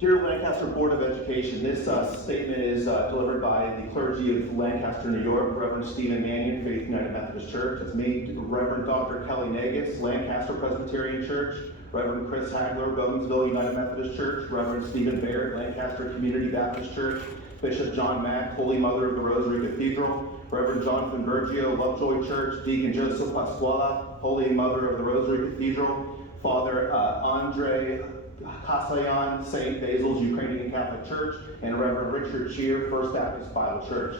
Dear Lancaster Board of Education, this statement is delivered by the clergy of Lancaster, New York, Reverend Stephen Mannion, Faith United Methodist Church. It's me, Reverend Dr. Kelly Nagus, Lancaster Presbyterian Church, Reverend Chris Hagler, Bowmansville United Methodist Church, Reverend Stephen Baird, Lancaster Community Baptist Church, Bishop John Mack, Holy Mother of the Rosary Cathedral, Reverend Jonathan Bergio, Lovejoy Church, Deacon Joseph Pasquala, Holy Mother of the Rosary Cathedral, Father Andre Kasayan, St. Basil's Ukrainian Catholic Church, and Reverend Richard Shear, First Baptist Bible Church.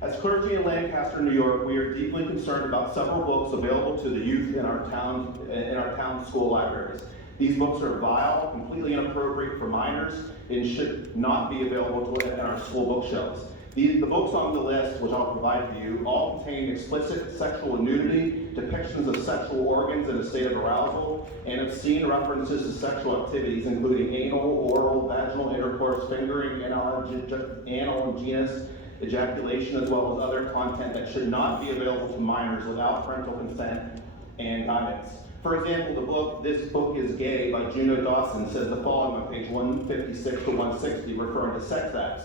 As clergy in Lancaster, New York, we are deeply concerned about several books available to the youth in our town school libraries. These books are vile, completely inappropriate for minors, and should not be available in our school bookshelves. The books on the list, which I'll provide to you, all contain explicit sexual nudity, depictions of sexual organs in a state of arousal, and obscene references to sexual activities, including anal, oral, vaginal intercourse, fingering, analogous ejaculation, as well as other content that should not be available to minors without parental consent and guidance. For example, this book is Gay by Juno Dawson says the following on page 156 to 160, referring to sex acts.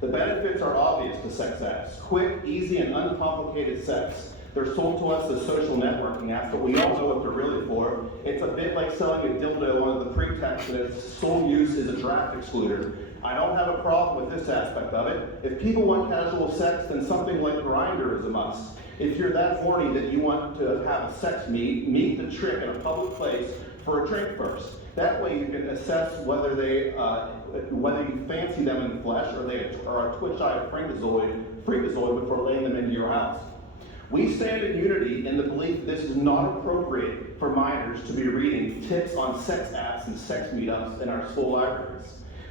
The benefits are obvious to sex acts. Quick, easy, and uncomplicated sex. They're sold to us as social networking apps, but we all know what they're really for. It's a bit like selling a dildo under the pretext that its sole use is a draft excluder. I don't have a problem with this aspect of it. If people want casual sex, then something like Grindr is a must. If you're that horny that you want to have a sex meet the trick in a public place for a drink first. That way you can assess whether you fancy them in the flesh or they are a twitch-eyed freakazoid before laying them into your house. We stand in unity in the belief that this is not appropriate for minors to be reading tips on sex apps and sex meetups in our school libraries.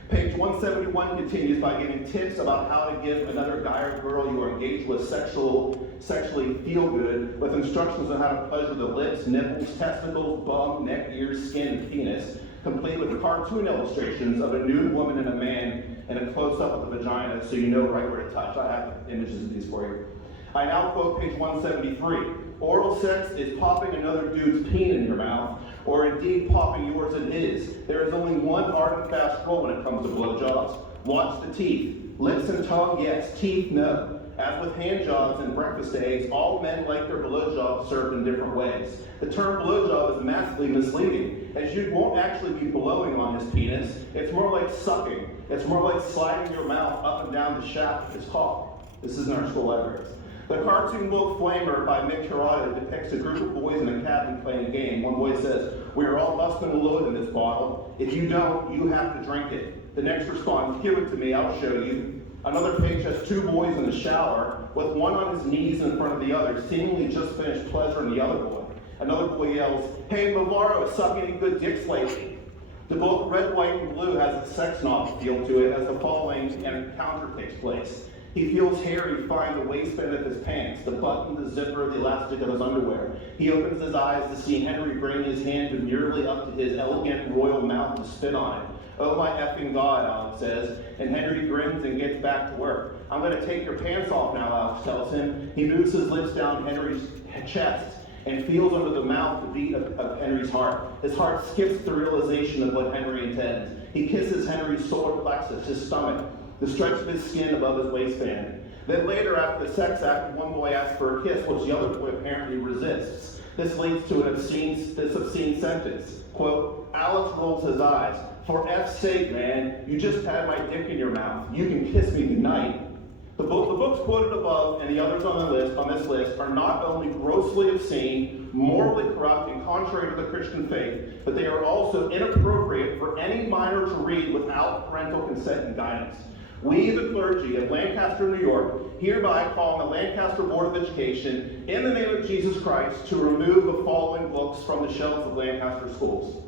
Page 171 continues by giving tips about how to give another guy or girl you are engaged with sexually feel good, with instructions on how to pleasure the lips, nipples, testicles, bum, neck, ears, skin, and penis, complete with cartoon illustrations of a nude woman and a man and a close-up of the vagina so you know right where to touch. I have images of these for you. I now quote page 173. Oral sex is popping another dude's peen in your mouth, or indeed popping yours in his. There is only one hard and fast rule when it comes to blowjobs. Watch the teeth. Lips and tongue, yes. Teeth, no. As with hand jobs and breakfast eggs, all men like their blowjobs served in different ways. The term blowjob is massively misleading, as you won't actually be blowing on his penis. It's more like sucking. It's more like sliding your mouth up and down the shaft of his cock. This is in our school libraries. The cartoon book Flamer by Mick Hirata depicts a group of boys in a cabin playing a game. One boy says, "We are all busting a load in this bottle. If you don't, you have to drink it." The next responds, "Give it to me, I'll show you." Another page has two boys in the shower, with one on his knees in front of the other, seemingly just finished pleasuring the other boy. Another boy yells, "Hey, Movaro, suck any good dicks lately?" The book Red, White, and Blue has a sex novel feel to it as the following encounter takes place. He feels hairy find the waistband of his pants, the button, the zipper, the elastic of his underwear. He opens his eyes to see Henry bring his hand demurely up to his elegant royal mouth to spit on it. "Oh my effing God," Alex says, and Henry grins and gets back to work. "I'm going to take your pants off now," Alex tells him. He moves his lips down Henry's chest and feels under the mouth the beat of Henry's heart. His heart skips the realization of what Henry intends. He kisses Henry's solar plexus, his stomach, the stretch of his skin above his waistband. Then later, after the sex act, one boy asks for a kiss, which the other boy apparently resists. This leads to this obscene sentence, quote, "Alex rolls his eyes. For F's sake, man, you just had my dick in your mouth. You can kiss me tonight." The books quoted above and the others on this list are not only grossly obscene, morally corrupt, and contrary to the Christian faith, but they are also inappropriate for any minor to read without parental consent and guidance. We, the clergy of Lancaster, New York, hereby call on the Lancaster Board of Education, in the name of Jesus Christ, to remove the following books from the shelves of Lancaster schools.